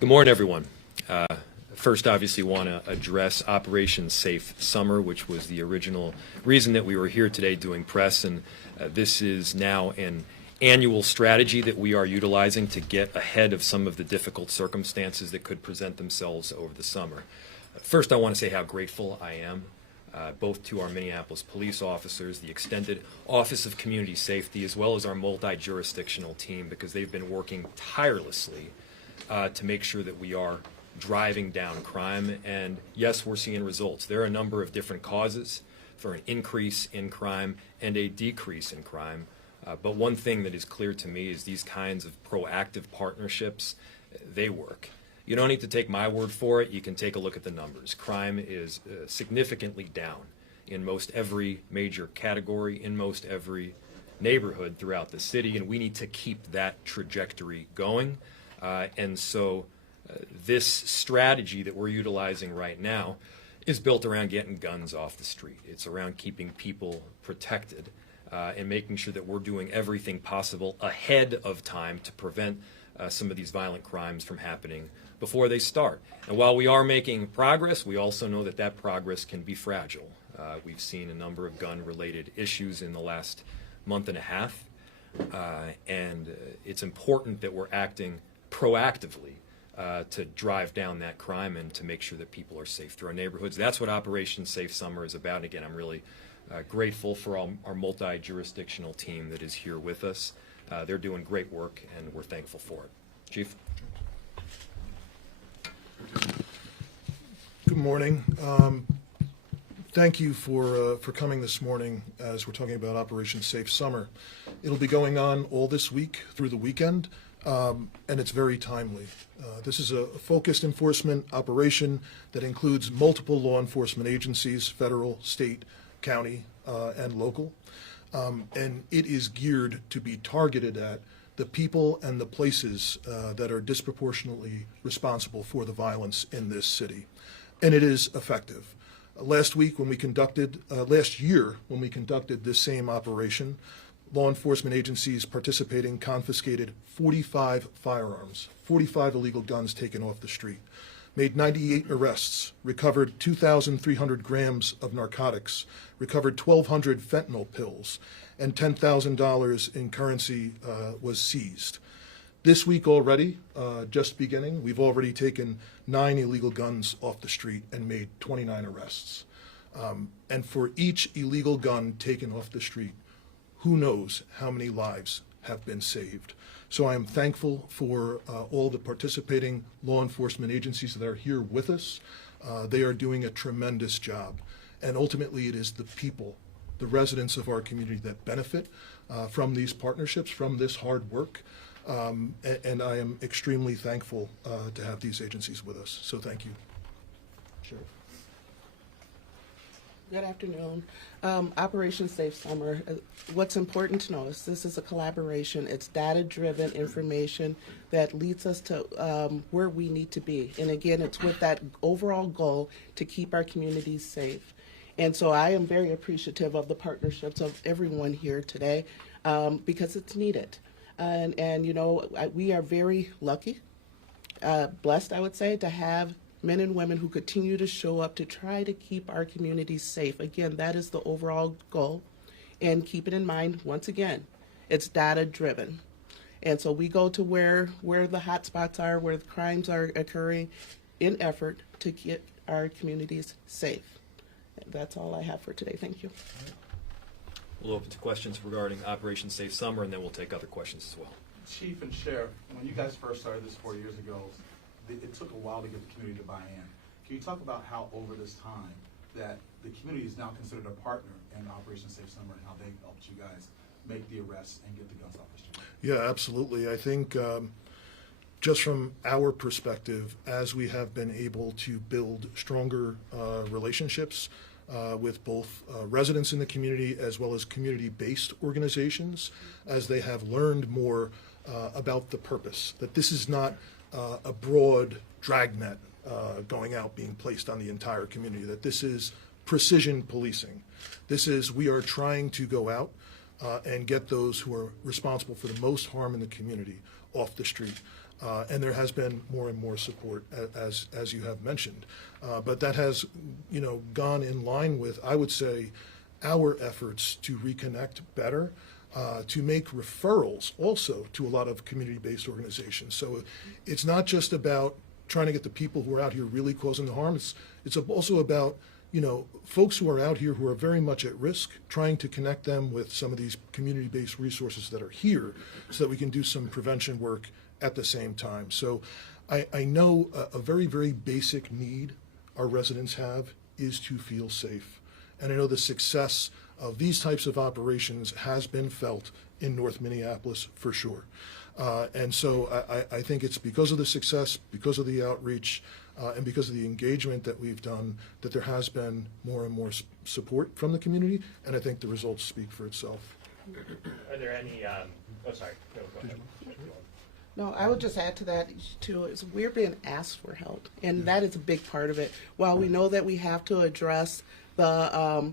Good morning, everyone. First, obviously, want to address Operation Safe Summer, which was the original reason that we were here today doing press, and this is now an annual strategy that we are utilizing to get ahead of some of the difficult circumstances that could present themselves over the summer. First, I want to say how grateful I am both to our Minneapolis police officers, the extended Office of Community Safety, as well as our multi-jurisdictional team, because they've been working tirelessly to make sure that we are driving down crime. And yes, we're seeing results. There are a number of different causes for an increase in crime and a decrease in crime. But one thing that is clear to me is these kinds of proactive partnerships, they work. You don't need to take my word for it. You can take a look at the numbers. Crime is significantly down in most every major category, in most every neighborhood throughout the city, and we need to keep that trajectory going. And so this strategy that we're utilizing right now is built around getting guns off the street. It's around keeping people protected and making sure that we're doing everything possible ahead of time to prevent some of these violent crimes from happening before they start. And while we are making progress, we also know that that progress can be fragile. We've seen a number of gun-related issues in the last month and a half, and it's important that we're acting proactively to drive down that crime and to make sure that people are safe through our neighborhoods. That's what Operation Safe Summer is about. And again, I'm really grateful for our multi-jurisdictional team that is here with us. They're doing great work, and we're thankful for it. Chief? Good morning. Thank you for coming this morning as we're talking about Operation Safe Summer. It'll be going on all this week through the weekend, and it's very timely. This is a focused enforcement operation that includes multiple law enforcement agencies, federal, state, county, and local. And it is geared to be targeted at the people and the places that are disproportionately responsible for the violence in this city. And it is effective. Last year when we conducted this same operation, law enforcement agencies participating confiscated 45 firearms, 45 illegal guns taken off the street, made 98 arrests, recovered 2,300 grams of narcotics, recovered 1,200 fentanyl pills, and $10,000 in currency was seized. This week already, just beginning, we've already taken 9 illegal guns off the street and made 29 arrests. And for each illegal gun taken off the street, who knows how many lives have been saved. So I am thankful for all the participating law enforcement agencies that are here with us. They are doing a tremendous job. And ultimately, it is the people, the residents of our community that benefit from these partnerships, from this hard work. And I am extremely thankful to have these agencies with us. So thank you. Sheriff. Good afternoon. Operation Safe Summer. What's important to know is this is a collaboration. It's data-driven information that leads us to where we need to be. And again, it's with that overall goal to keep our communities safe. And so I am very appreciative of the partnerships of everyone here today because it's needed. And you know, we are very lucky, blessed, I would say, to have men and women who continue to show up to try to keep our communities safe. Again, that is the overall goal. And keep it in mind, once again, it's data-driven. And so we go to where the hot spots are, where the crimes are occurring, in effort to keep our communities safe. That's all I have for today. Thank you. We'll open to questions regarding Operation Safe Summer, and then we'll take other questions as well. Chief and Sheriff, when you guys first started this 4 years ago, it took a while to get the community to buy in. Can you talk about how over this time that the community is now considered a partner in Operation Safe Summer and how they helped you guys make the arrests and get the guns off the street? Yeah, absolutely. I think just from our perspective, as we have been able to build stronger relationships with both residents in the community as well as community-based organizations, as they have learned more about the purpose, that this is not a broad dragnet going out being placed on the entire community, that this is precision policing. This is, we are trying to go out and get those who are responsible for the most harm in the community off the street. And there has been more and more support, as you have mentioned. But that has, gone in line with, I would say, our efforts to reconnect better, to make referrals also to a lot of community-based organizations. So it's not just about trying to get the people who are out here really causing the harm. It's also about, folks who are out here who are very much at risk, trying to connect them with some of these community-based resources that are here so that we can do some prevention work at the same time. So I know a very, very basic need our residents have is to feel safe. And I know the success of these types of operations has been felt in North Minneapolis for sure. And so I think it's because of the success, because of the outreach, and because of the engagement that we've done, that there has been more and more support from the community, and I think the results speak for itself. Are there any, sorry, no, go ahead. No, I would just add to that too, is we're being asked for help, and that is a big part of it. While we know that we have to address the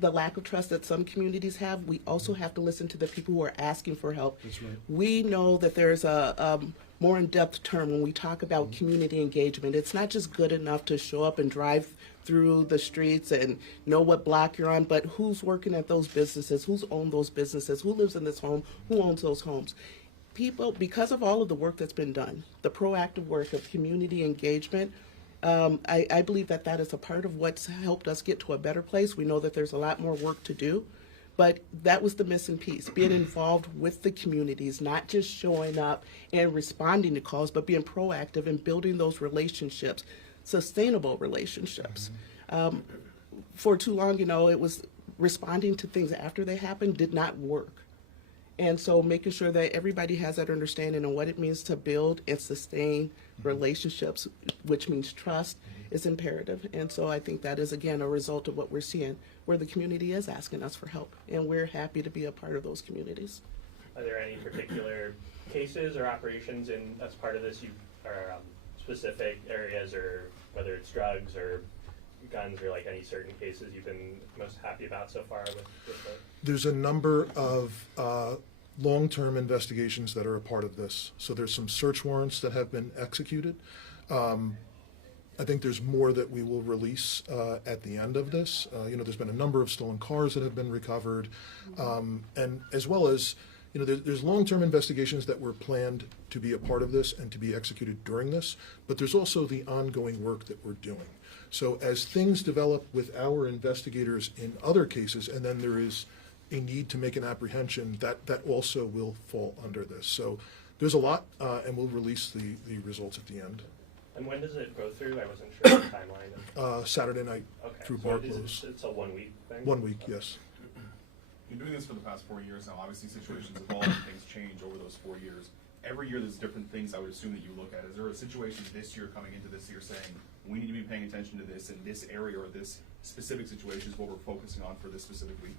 lack of trust that some communities have, we also have to listen to the people who are asking for help. That's right. We know that there's a more in-depth term when we talk about community engagement. It's not just good enough to show up and drive through the streets and know what block you're on, but who's working at those businesses, who's owned those businesses, who lives in this home, who owns those homes. People, because of all of the work that's been done, the proactive work of community engagement, I believe that that is a part of what's helped us get to a better place. We know that there's a lot more work to do, but that was the missing piece, being involved with the communities, not just showing up and responding to calls, but being proactive and building those relationships, sustainable relationships. For too long, it was responding to things after they happened did not work. And so making sure that everybody has that understanding of what it means to build and sustain relationships, which means trust, is imperative. And so I think that is, again, a result of what we're seeing, where the community is asking us for help. And we're happy to be a part of those communities. Are there any particular cases or operations as part of this, or specific areas, or whether it's drugs or guns, or like any certain cases you've been most happy about so far with the... There's a number of long-term investigations that are a part of this. So there's some search warrants that have been executed. I think there's more that we will release at the end of this. There's been a number of stolen cars that have been recovered, and as well as, there's long-term investigations that were planned to be a part of this and to be executed during this, but there's also the ongoing work that we're doing. So as things develop with our investigators in other cases, and then there is a need to make an apprehension, that also will fall under this. So there's a lot, and we'll release the results at the end. And when does it go through? I wasn't sure the timeline. Saturday night through so bar close. It's a 1 week thing? 1 week, yes. You're doing this for the past 4 years now. Obviously, situations evolve and things change over those 4 years. Every year, there's different things I would assume that you look at. Is there a situation this year coming into this year saying, we need to be paying attention to this in this area, or this specific situation is what we're focusing on for this specific week?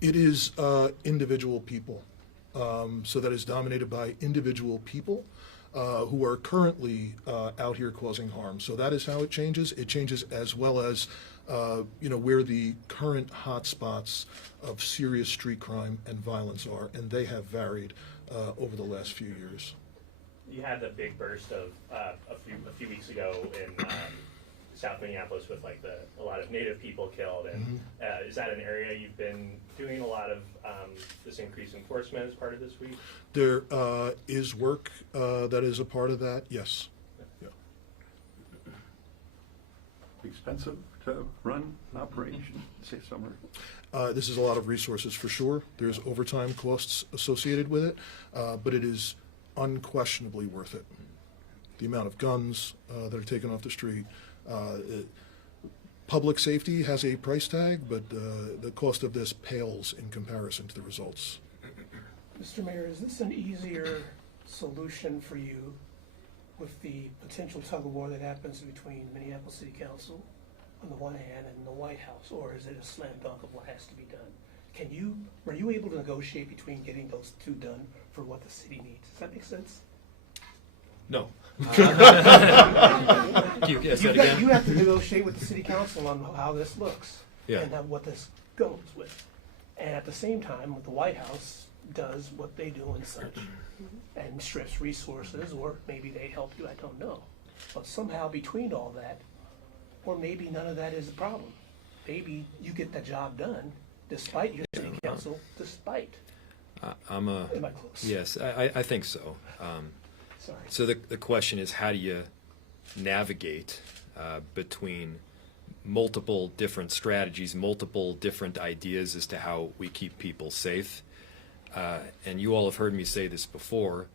It is individual people. So that is dominated by individual people who are currently out here causing harm. So that is how it changes. It changes as well as where the current hot spots of serious street crime and violence are, and they have varied over the last few years. You had the big burst of a few weeks ago in South Minneapolis with a lot of Native people killed, and is that an area you've been doing a lot of this increased enforcement as part of this week? There is work that is a part of that, yes. Yeah. Expensive to run an operation, say summer? This is a lot of resources for sure. There's overtime costs associated with it, but it is unquestionably worth it. The amount of guns that are taken off the street. Public safety has a price tag, but the cost of this pales in comparison to the results. Mr. Mayor, is this an easier solution for you with the potential tug-of-war that happens between Minneapolis City Council on the one hand and the White House, or is it a slam dunk of what has to be done? Were you able to negotiate between getting those two done for what the city needs? Does that make sense? No. Can you ask that again? You have to negotiate with the city council on how this looks Yeah. and what this goes with. And at the same time, with the White House, does what they do and such, and strips resources, or maybe they help you, I don't know. But somehow between all that, or maybe none of that is a problem. Maybe you get the job done despite your city council, despite. Am I close? Yes, I think so. Sorry. So the question is, how do you navigate between multiple different strategies, multiple different ideas as to how we keep people safe? And you all have heard me say this before.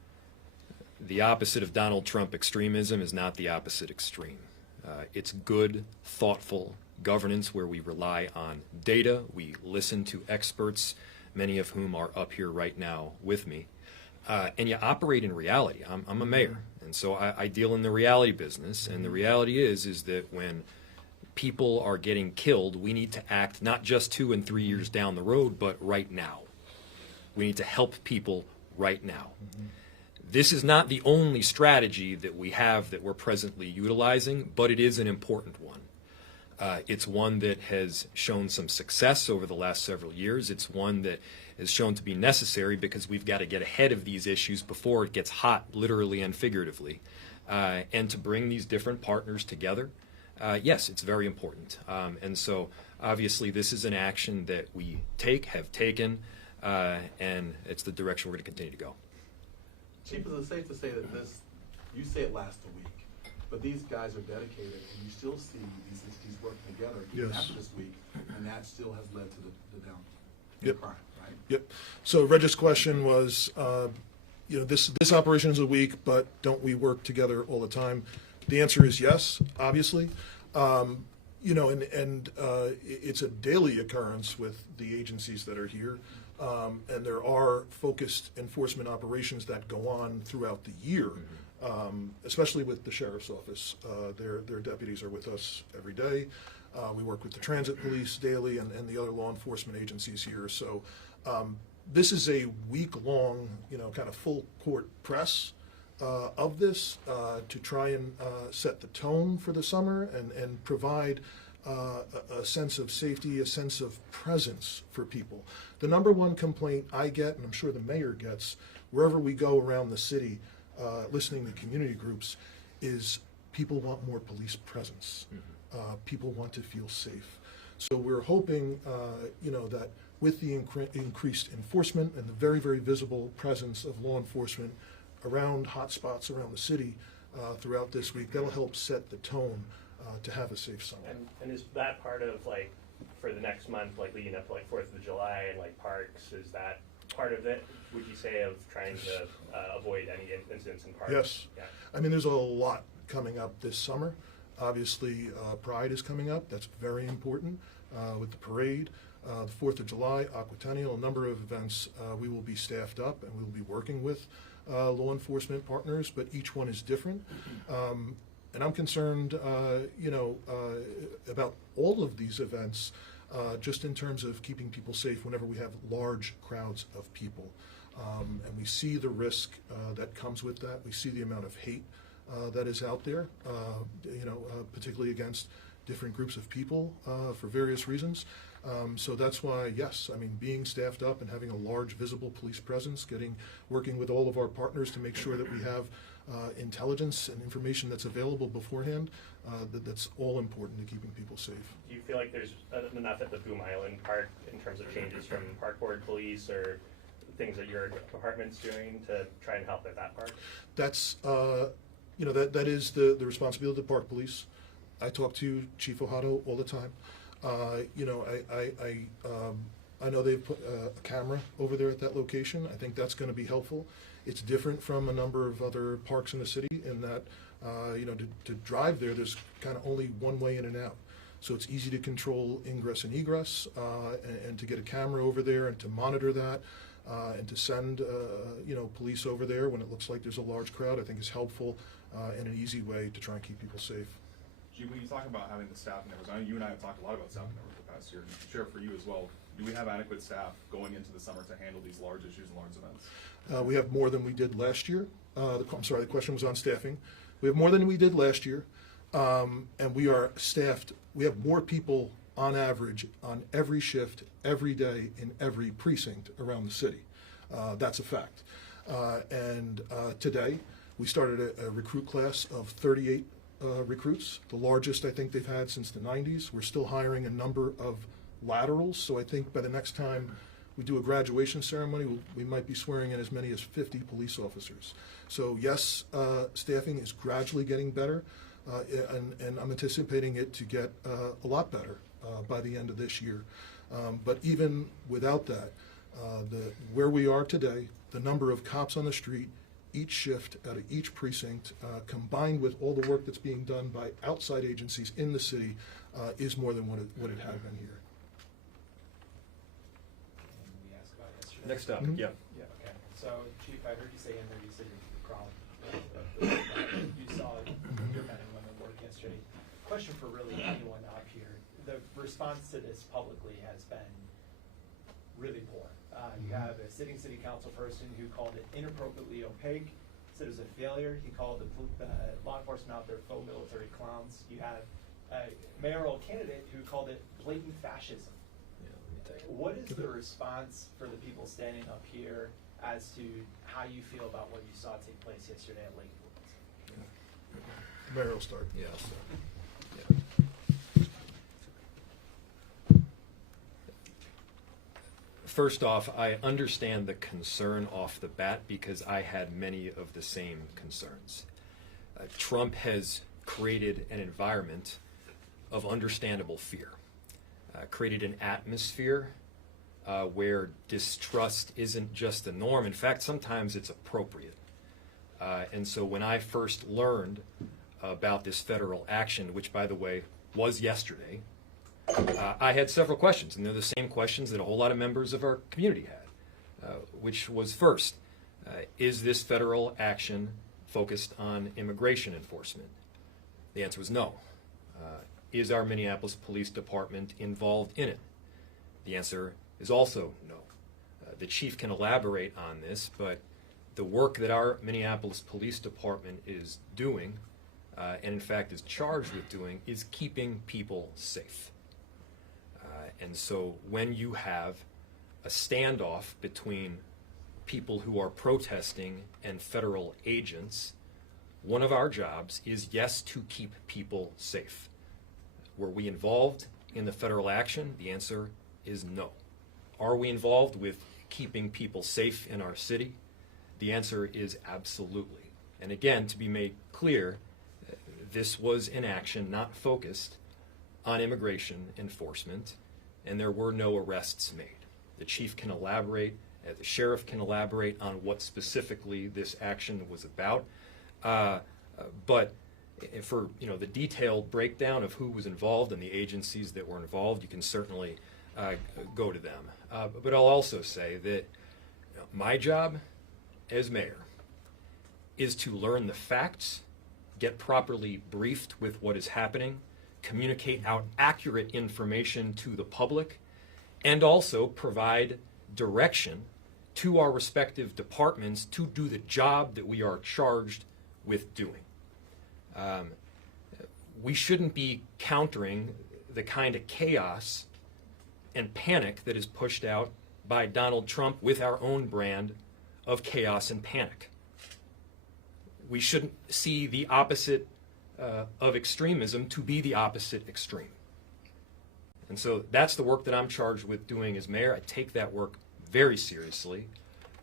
The opposite of Donald Trump extremism is not the opposite extreme. It's good, thoughtful governance where we rely on data, we listen to experts, many of whom are up here right now with me, and you operate in reality. I'm a mayor, and so I deal in the reality business, and the reality is that when people are getting killed, we need to act not just 2 and 3 years down the road, but right now. We need to help people right now. This is not the only strategy that we have that we're presently utilizing, but it is an important one. It's one that has shown some success over the last several years. It's one that is shown to be necessary because we've got to get ahead of these issues before it gets hot, literally and figuratively. And to bring these different partners together, yes, it's very important. And so obviously this is an action that we have taken, and it's the direction we're going to continue to go. Chief, is it safe to say that this, you say it lasts a week, but these guys are dedicated, and you still see these entities working together even Yes. after this week, and that still has led to the down Yep. crime, right? Yep. So Reg's question was, this operation is a week, but don't we work together all the time? The answer is yes, obviously. It's a daily occurrence with the agencies that are here. And there are focused enforcement operations that go on throughout the year, especially with the sheriff's office. Their deputies are with us every day. We work with the transit police daily and the other law enforcement agencies here. So this is a week-long, kind of full court press of this to try and set the tone for the summer and provide a sense of safety, a sense of presence for people. The number one complaint I get, and I'm sure the mayor gets, wherever we go around the city, listening to community groups, is people want more police presence. People want to feel safe. So we're hoping, that with the increased enforcement and the very, very visible presence of law enforcement around hot spots around the city throughout this week, that'll help set the tone to have a safe summer. And is that part of, like, for the next month, like leading up to like 4th of July and like parks, is that part of it, would you say, of trying to avoid any incidents in parks? Yes. Yeah. I mean, there's a lot coming up this summer. Obviously, Pride is coming up. That's very important with the parade. The 4th of July, Aquatennial, a number of events. We will be staffed up and we'll be working with law enforcement partners, but each one is different. And I'm concerned, about all of these events, just in terms of keeping people safe whenever we have large crowds of people. And we see the risk that comes with that. We see the amount of hate that is out there, particularly against different groups of people for various reasons. So that's why, yes, I mean, being staffed up and having a large visible police presence, working with all of our partners to make sure that we have intelligence and information that's available beforehand, that's all important to keeping people safe. Do you feel like there's enough at the Boom Island Park in terms of changes from park board police or things that your department's doing to try and help at that park? That's, that is the responsibility of the park police. I talk to Chief Ohado all the time. I know they've put a camera over there at that location. I think that's going to be helpful. It's different from a number of other parks in the city in that, to drive there, there's kind of only one way in and out. So it's easy to control ingress and egress, and to get a camera over there and to monitor that, and to send, police over there when it looks like there's a large crowd, I think is helpful and an easy way to try and keep people safe. Gee, when you talk about having the staffing numbers, I know you and I have talked a lot about staffing numbers the past year, and Sheriff, for you as well, do we have adequate staff going into the summer to handle these large issues and large events? We have more than we did last year. The question was on staffing. We have more than we did last year, and we are staffed. We have more people on average on every shift, every day, in every precinct around the city. That's a fact. And today, we started a recruit class of 38 recruits, the largest I think they've had since the 90s. We're still hiring a number of laterals, so I think by the next time we do a graduation ceremony, we might be swearing in as many as 50 police officers. So yes, staffing is gradually getting better, and I'm anticipating it to get a lot better by the end of this year. But even without that, where we are today, the number of cops on the street, each shift out of each precinct, combined with all the work that's being done by outside agencies in the city, is more than what it had been here. We asked about yesterday. Next topic, yeah. Yeah, okay. So, Chief, I heard you say in there you said you're proud of you saw your men and women work yesterday. Question for really anyone up here. The response to this publicly has been really poor. You have a sitting city council person who called it inappropriately opaque, said it was a failure. He called the law enforcement out there faux military clowns. You have a mayoral candidate who called it blatant fascism. What is the response for the people standing up here as to how you feel about what you saw take place yesterday at Lakewood? Mayor will start. Yeah, so, First off, I understand the concern off the bat because I had many of the same concerns. Trump has created an environment of understandable fear, created an atmosphere where distrust isn't just the norm. In fact, sometimes it's appropriate. And so when I first learned about this federal action, which, by the way, was yesterday, I had several questions, and they're the same questions that a whole lot of members of our community had, which was first, is this federal action focused on immigration enforcement? The answer was no. Is our Minneapolis Police Department involved in it? The answer is also no. The chief can elaborate on this, but the work that our Minneapolis Police Department is doing, and in fact is charged with doing, is keeping people safe. And so when you have a standoff between people who are protesting and federal agents, one of our jobs is, yes, to keep people safe. Were we involved in the federal action? The answer is no. Are we involved with keeping people safe in our city? The answer is absolutely. And again, to be made clear, this was an action not focused on immigration enforcement, and there were no arrests made. The chief can elaborate, the sheriff can elaborate on what specifically this action was about. But for the detailed breakdown of who was involved and the agencies that were involved, you can certainly go to them. But I'll also say that my job as mayor is to learn the facts, get properly briefed with what is happening, communicate out accurate information to the public, and also provide direction to our respective departments to do the job that we are charged with doing. We shouldn't be countering the kind of chaos and panic that is pushed out by Donald Trump with our own brand of chaos and panic. We shouldn't see the opposite of extremism to be the opposite extreme. And so that's the work that I'm charged with doing as mayor. I take that work very seriously.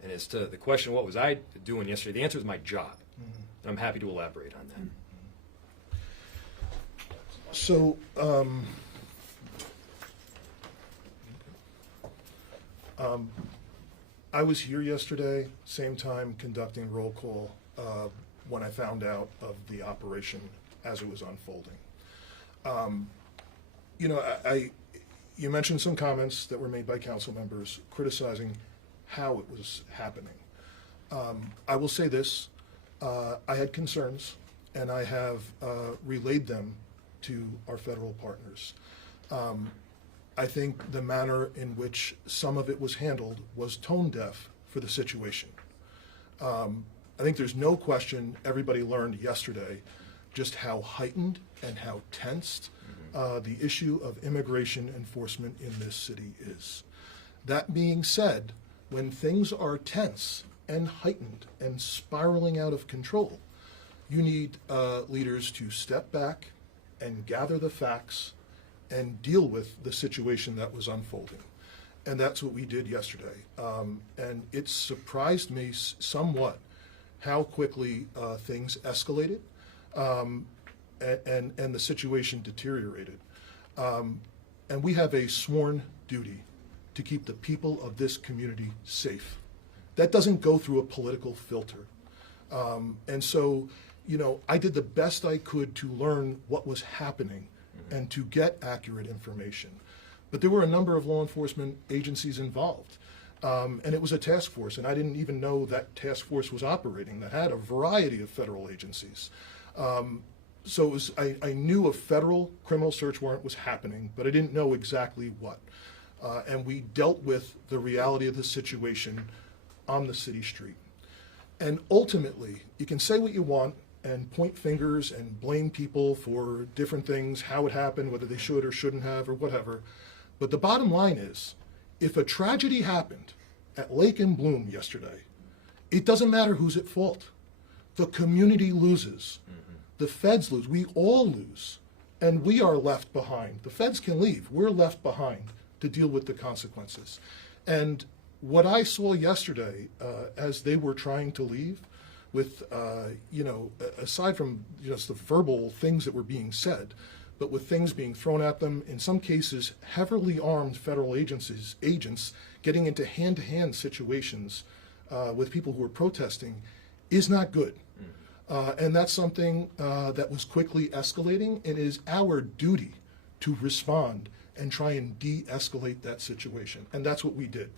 And as to the question, what was I doing yesterday? The answer is my job. And I'm happy to elaborate on that. So, I was here yesterday, same time conducting roll call when I found out of the operation as it was unfolding. You mentioned some comments that were made by council members criticizing how it was happening. I will say this, I had concerns, and I have relayed them to our federal partners. I think the manner in which some of it was handled was tone deaf for the situation. I think there's no question everybody learned yesterday just how heightened and how tensed the issue of immigration enforcement in this city is. That being said, when things are tense and heightened and spiraling out of control, you need leaders to step back and gather the facts and deal with the situation that was unfolding. And that's what we did yesterday. And it surprised me somewhat how quickly things escalated and the situation deteriorated. And we have a sworn duty to keep the people of this community safe. That doesn't go through a political filter. And so, you know, I did the best I could to learn what was happening and to get accurate information. But there were a number of law enforcement agencies involved. And it was a task force, and I didn't even know that task force was operating, that had a variety of federal agencies. So it was, I knew a federal criminal search warrant was happening, but I didn't know exactly what. And we dealt with the reality of the situation on the city street. And ultimately, you can say what you want and point fingers and blame people for different things, how it happened, whether they should or shouldn't have or whatever. But the bottom line is, if a tragedy happened at Lake and Bloom yesterday, it doesn't matter who's at fault. The community loses. The feds lose. We all lose. And we are left behind. The feds can leave. We're left behind to deal with the consequences. And what I saw yesterday as they were trying to leave, with, you know, aside from just the verbal things that were being said, but with things being thrown at them, in some cases, heavily armed federal agents getting into hand-to-hand situations with people who are protesting is not good. And that's something that was quickly escalating. It is our duty to respond and try and de-escalate that situation. And that's what we did.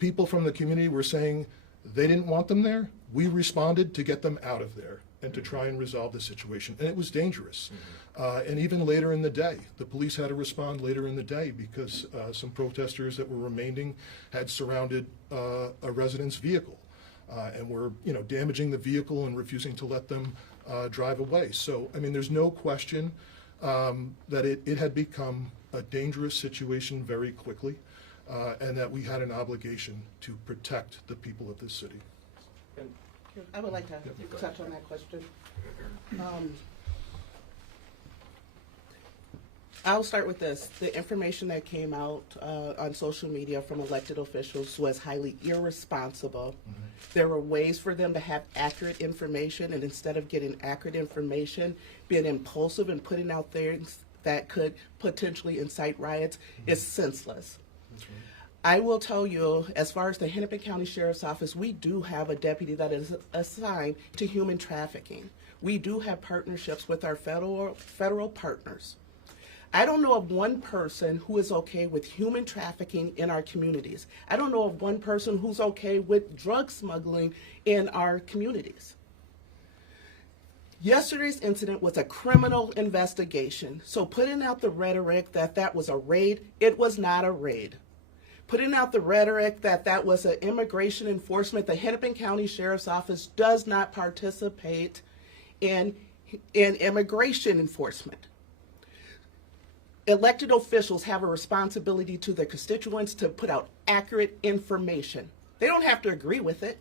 People from the community were saying they didn't want them there. We responded to get them out of there and to try and resolve the situation. And it was dangerous. And even later in the day, the police had to respond later in the day because some protesters that were remaining had surrounded a resident's vehicle and were, you know, damaging the vehicle and refusing to let them drive away. So, I mean, there's no question that it had become a dangerous situation very quickly, and that we had an obligation to protect the people of this city. I would like to touch on that question. I'll start with this. The information that came out on social media from elected officials was highly irresponsible. There were ways for them to have accurate information, and instead of getting accurate information, being impulsive and putting out things that could potentially incite riots is senseless. I will tell you, as far as the Hennepin County Sheriff's Office, we do have a deputy that is assigned to human trafficking. We do have partnerships with our federal partners. I don't know of one person who is okay with human trafficking in our communities. I don't know of one person who's okay with drug smuggling in our communities. Yesterday's incident was a criminal investigation. So putting out the rhetoric that that was a raid, it was not a raid. Putting out the rhetoric that that was an immigration enforcement, the Hennepin County Sheriff's Office does not participate in immigration enforcement. Elected officials have a responsibility to their constituents to put out accurate information. They don't have to agree with it,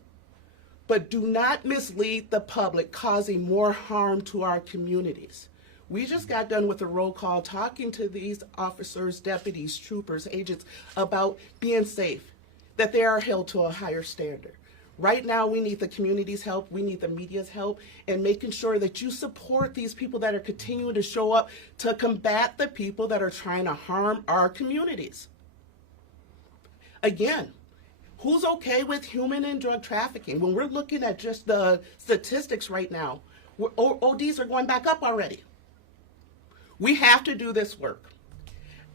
but do not mislead the public, causing more harm to our communities. We just got done with a roll call talking to these officers, deputies, troopers, agents about being safe, that they are held to a higher standard. Right now, we need the community's help, we need the media's help, and making sure that you support these people that are continuing to show up to combat the people that are trying to harm our communities. Again, who's okay with human and drug trafficking? When we're looking at just the statistics right now, ODs are going back up already. We have to do this work.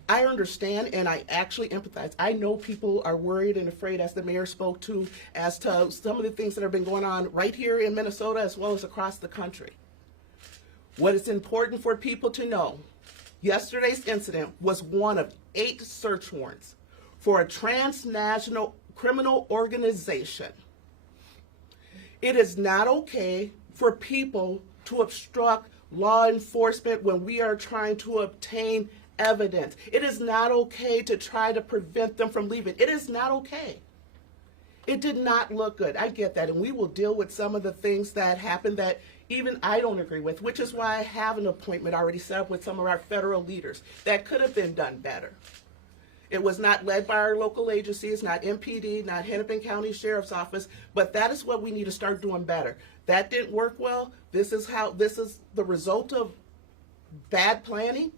I understand and I actually empathize. I know people are worried and afraid, as the mayor spoke to, as to some of the things that have been going on right here in Minnesota as well as across the country. What is important for people to know, yesterday's incident was one of 8 search warrants for a transnational criminal organization. It is not okay for people to obstruct law enforcement when we are trying to obtain evidence. It is not okay to try to prevent them from leaving. It is not okay. It did not look good. I get that. And we will deal with some of the things that happened that even I don't agree with, which is why I have an appointment already set up with some of our federal leaders. That could have been done better. It was not led by our local agencies, not MPD, not Hennepin County Sheriff's Office, but that is what we need to start doing better. That didn't work well. This is the result of bad planning.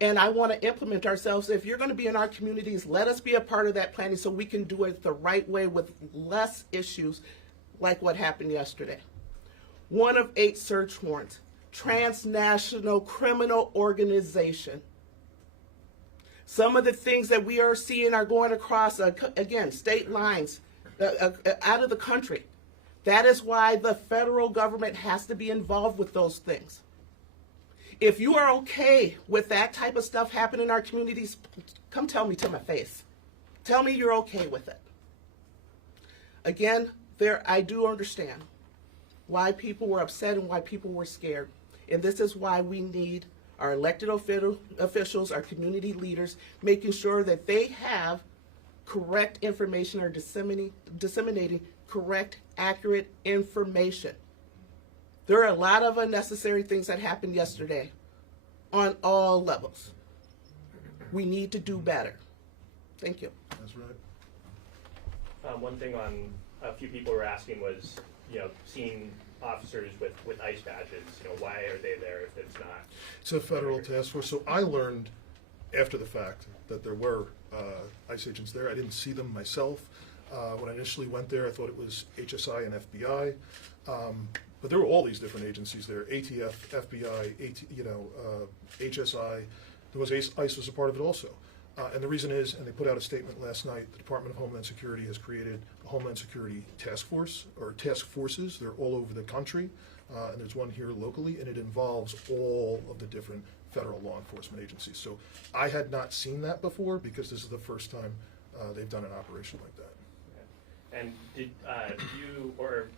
And I want to implement ourselves. If you're going to be in our communities, let us be a part of that planning so we can do it the right way with less issues like what happened yesterday. 1 of 8 search warrants, transnational criminal organization. Some of the things that we are seeing are going across, again, state lines, out of the country. That is why the federal government has to be involved with those things. If you are okay with that type of stuff happening in our communities, come tell me to my face. Tell me you're okay with it. Again, I do understand why people were upset and why people were scared. And this is why we need our elected officials, our community leaders, making sure that they have correct information or disseminating correct, accurate information. There are a lot of unnecessary things that happened yesterday on all levels. We need to do better. Thank you. That's right. One thing a few people were asking was, seeing officers with ICE badges, why are they there if it's not? It's a federal task force. So I learned after the fact that there were ICE agents there. I didn't see them myself. When I initially went there, I thought it was HSI and FBI. But there were all these different agencies there: ATF, FBI, HSI. There was ICE was a part of it also. And the reason is, and they put out a statement last night, the Department of Homeland Security has created a Homeland Security task force, or task forces. They're all over the country, and there's one here locally, and it involves all of the different federal law enforcement agencies. So I had not seen that before because this is the first time they've done an operation like that. And did you, or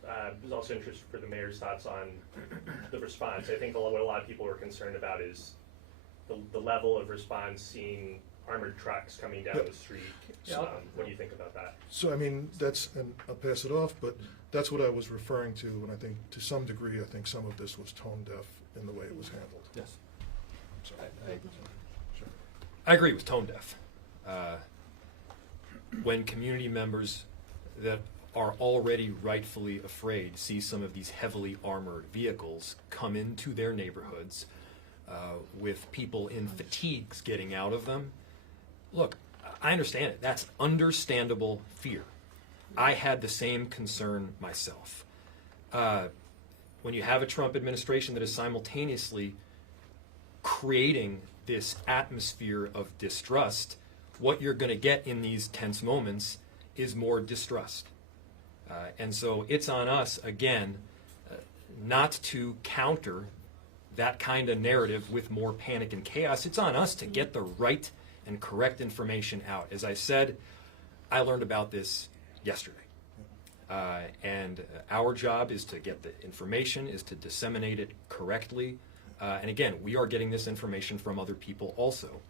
was also interested for the mayor's thoughts on the response? I think what a lot of people were concerned about is the level of response, seeing armored trucks coming down the street. What do you think about that? So, I mean, and I'll pass it off, but that's what I was referring to, and I think to some degree, I think some of this was tone deaf in the way it was handled. Yes. So, sure. I agree with tone deaf. When community members that are already rightfully afraid see some of these heavily armored vehicles come into their neighborhoods with people in fatigues getting out of them, look, I understand it. That's understandable fear. I had the same concern myself. When you have a Trump administration that is simultaneously creating this atmosphere of distrust, what you're going to get in these tense moments is more distrust. And so it's on us, again, not to counter that kind of narrative with more panic and chaos. It's on us to get the right and correct information out. As I said, I learned about this yesterday. And our job is to get the information, is to disseminate it correctly. And again, we are getting this information from other people also.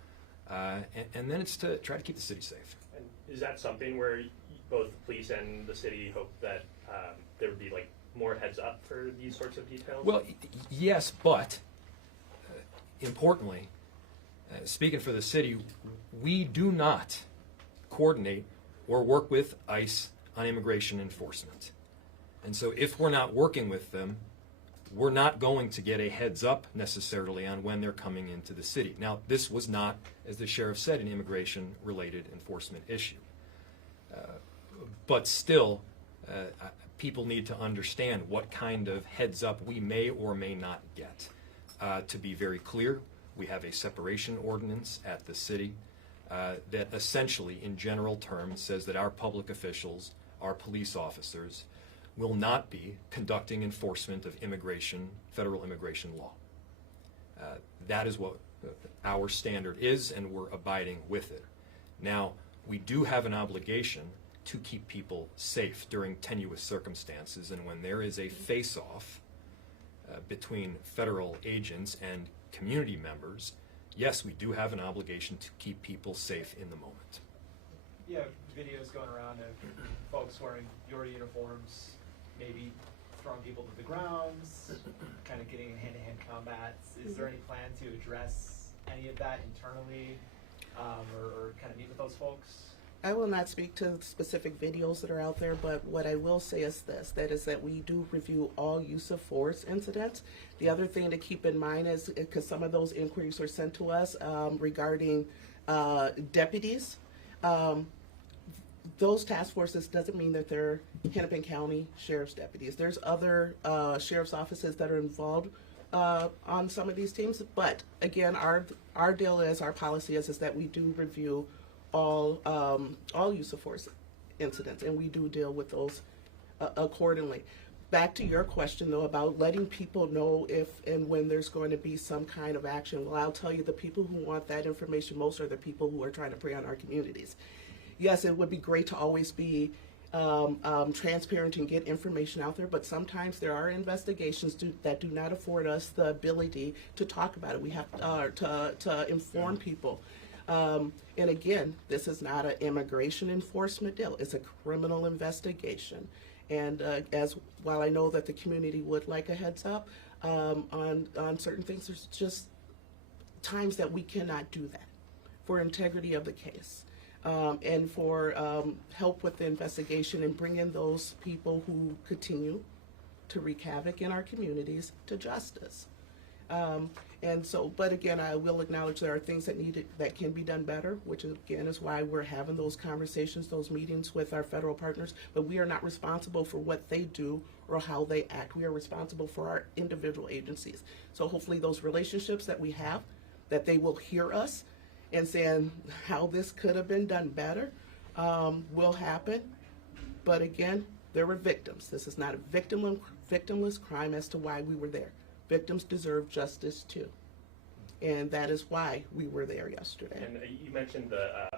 And then it's to try to keep the city safe. And is that something where both police and the city hope that there would be more heads up for these sorts of details? Well, yes, but importantly, speaking for the city, we do not coordinate or work with ICE on immigration enforcement. And so if we're not working with them, we're not going to get a heads up necessarily on when they're coming into the city. Now, this was not, as the sheriff said, an immigration-related enforcement issue. But still, people need to understand what kind of heads up we may or may not get. To be very clear, we have a separation ordinance at the city that essentially, in general terms, says that our public officials, our police officers, will not be conducting enforcement of federal immigration law. That is what our standard is, and we're abiding with it. Now, we do have an obligation to keep people safe during tenuous circumstances, and when there is a face-off between federal agents and community members, yes, we do have an obligation to keep people safe in the moment. you have videos going around of folks wearing your uniforms, maybe throwing people to the ground, kind of getting in hand-to-hand combats. Is there any plan to address any of that internally, or kind of meet with those folks? I will not speak to specific videos that are out there, but what I will say is this, that is that we do review all use of force incidents. The other thing to keep in mind is, because some of those inquiries were sent to us regarding deputies, those task forces doesn't mean that they're Hennepin County Sheriff's deputies. There's other sheriff's offices that are involved on some of these teams, but again, our deal is, our policy is that we do review all use of force incidents, and we do deal with those accordingly. Back to your question, though, about letting people know if and when there's going to be some kind of action. Well, I'll tell you, the people who want that information most are the people who are trying to prey on our communities. Yes, it would be great to always be transparent and get information out there, but sometimes there are investigations that do not afford us the ability to talk about it. We have to inform people. And again, this is not an immigration enforcement deal. It's a criminal investigation. And while I know that the community would like a heads up on certain things, there's just times that we cannot do that for integrity of the case. And for help with the investigation and bring in those people who continue to wreak havoc in our communities to justice. And so, but again, I will acknowledge there are things that can be done better, which again is why we're having those conversations, those meetings with our federal partners. But we are not responsible for what they do or how they act. We are responsible for our individual agencies. So hopefully those relationships that we have, that they will hear us and saying how this could have been done better, will happen. But again, there were victims. This is not a victimless crime as to why we were there. Victims deserve justice too. And that is why we were there yesterday. And you mentioned the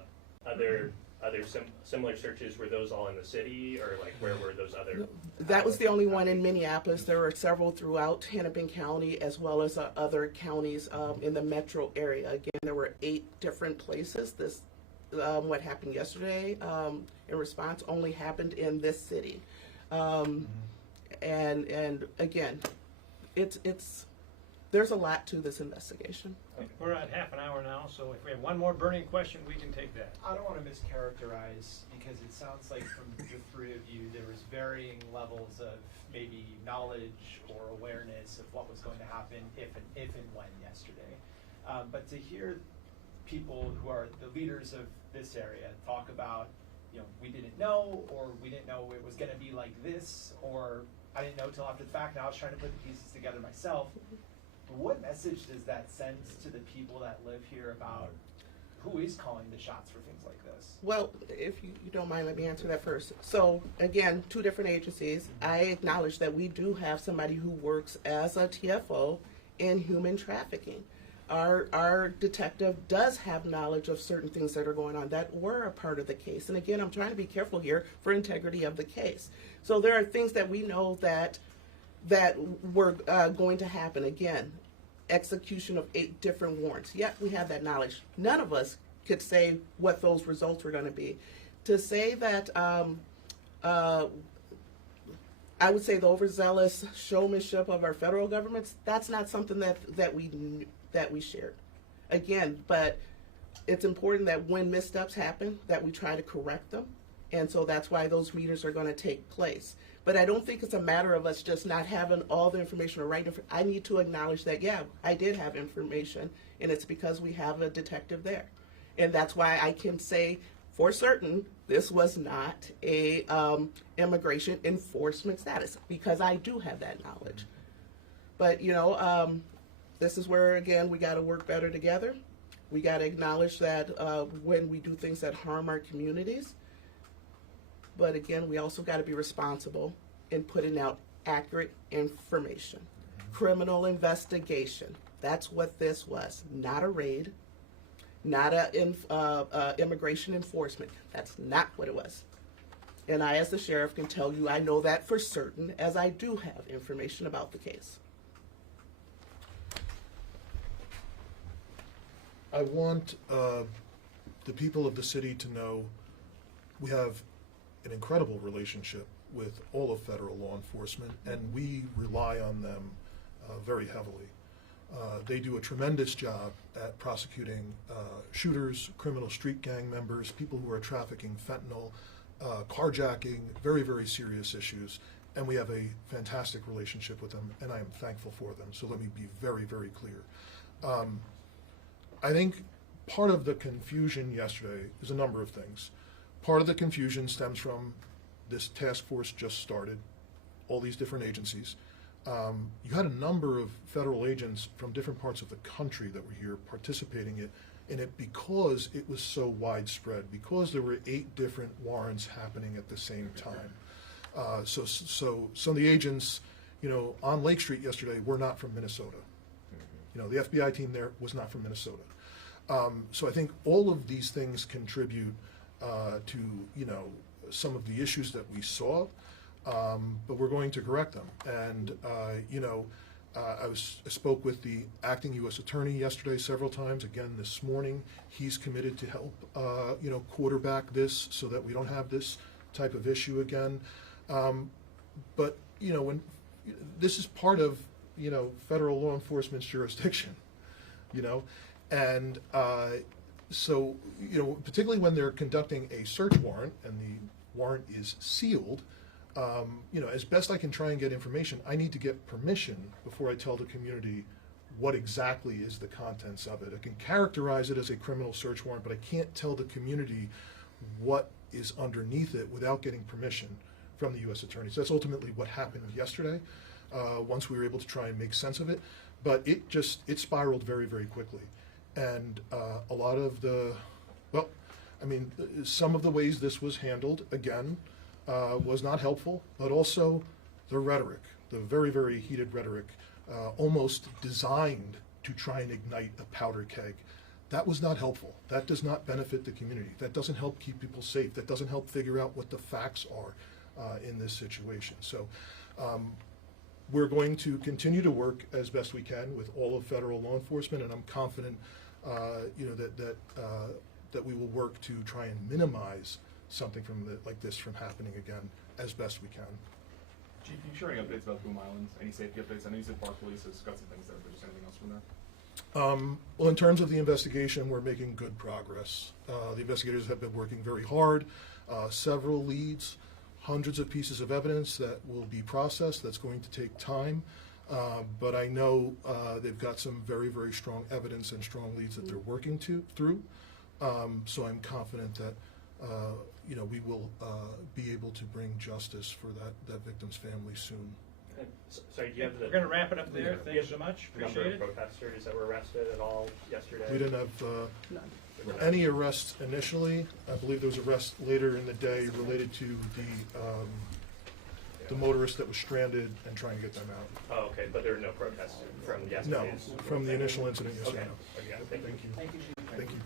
similar searches. Were those all in the city, or like where were those other? That was the only one in Minneapolis. There were several throughout Hennepin County, as well as other counties in the metro area. Again, there were 8 different places. This, what happened yesterday in response, only happened in this city. And again, there's a lot to this investigation. We're at half an hour now, so if we have one more burning question, we can take that. I don't want to mischaracterize, because it sounds like from the 3 of you, there was varying levels of maybe knowledge or awareness of what was going to happen if and when yesterday. But to hear people who are the leaders of this area talk about, we didn't know, or we didn't know it was going to be like this, or I didn't know till after the fact, and I was trying to put the pieces together myself. What message does that send to the people that live here about who is calling the shots for things like this? Well, If you don't mind, let me answer that first. So again, 2 different agencies. I acknowledge that we do have somebody who works as a TFO in human trafficking. Our detective does have knowledge of certain things that are going on that were a part of the case. And again, I'm trying to be careful here for integrity of the case. So there are things that we know that were going to happen. Again, execution of 8 different warrants. Yet we have that knowledge. None of us could say what those results were going to be. To say that, I would say the overzealous showmanship of our federal governments, that's not something that we shared. Again, but it's important that when missteps happen, that we try to correct them. And so that's why those meetings are going to take place. But I don't think it's a matter of us just not having all the information or right information. I need to acknowledge that, yeah, I did have information, and it's because we have a detective there. And that's why I can say for certain this was not a immigration enforcement status, because I do have that knowledge. But, this is where, again, we got to work better together. We got to acknowledge that when we do things that harm our communities. But again, we also got to be responsible in putting out accurate information. Criminal investigation. That's what this was. Not a raid. Not a immigration enforcement. That's not what it was. And I, as the sheriff, can tell you I know that for certain, as I do have information about the case. I want the people of the city to know we have an incredible relationship with all of federal law enforcement, and we rely on them very heavily. They do a tremendous job at prosecuting shooters, criminal street gang members, people who are trafficking fentanyl, carjacking, very, very serious issues, and we have a fantastic relationship with them, and I am thankful for them. So let me be very, very clear. I think part of the confusion yesterday is a number of things. Part of the confusion stems from this task force just started, all these different agencies. You had a number of federal agents from different parts of the country that were here participating in it because it was so widespread, because there were 8 different warrants happening at the same time. So some of the agents, on Lake Street yesterday were not from Minnesota. The FBI team there was not from Minnesota. So I think all of these things contribute to, some of the issues that we saw. But we're going to correct them. And, I spoke with the acting U.S. attorney yesterday several times, again this morning. He's committed to help, quarterback this so that we don't have this type of issue again. But, when this is part of, federal law enforcement's jurisdiction, and so, particularly when they're conducting a search warrant and the warrant is sealed, as best I can try and get information, I need to get permission before I tell the community what exactly is the contents of it. I can characterize it as a criminal search warrant, but I can't tell the community what is underneath it without getting permission from the U.S. Attorney. So that's ultimately what happened yesterday, once we were able to try and make sense of it. But it spiraled very, very quickly. And a lot of some of the ways this was handled, again, was not helpful, but also the rhetoric, the very, very heated rhetoric, almost designed to try and ignite a powder keg. That was not helpful. That does not benefit the community. That doesn't help keep people safe. That doesn't help figure out what the facts are in this situation. So we're going to continue to work as best we can with all of federal law enforcement, and I'm confident that we will work to try and minimize something like this from happening again as best we can. Chief, can you share any updates about Boom Island? Any safety updates? I know you said Park Police has got some things there, but just anything else from there? Well, in terms of the investigation, we're making good progress. The investigators have been working very hard. Several leads, hundreds of pieces of evidence that will be processed. That's going to take time. But I know they've got some very, very strong evidence and strong leads that they're working through. So I'm confident that we will be able to bring justice for that victim's family soon. Sorry, do you have the We're going to wrap it up there. Thank you so much. number Appreciate of it. protesters that were arrested at all yesterday? We didn't have any arrests initially. I believe there was arrest later in the day related to the motorist that was stranded and trying to get them out. Oh, okay, but there were no protests from No, yesterday's? from the initial incident, yes, Okay. no. Okay, thank you. Thank you. Thank you.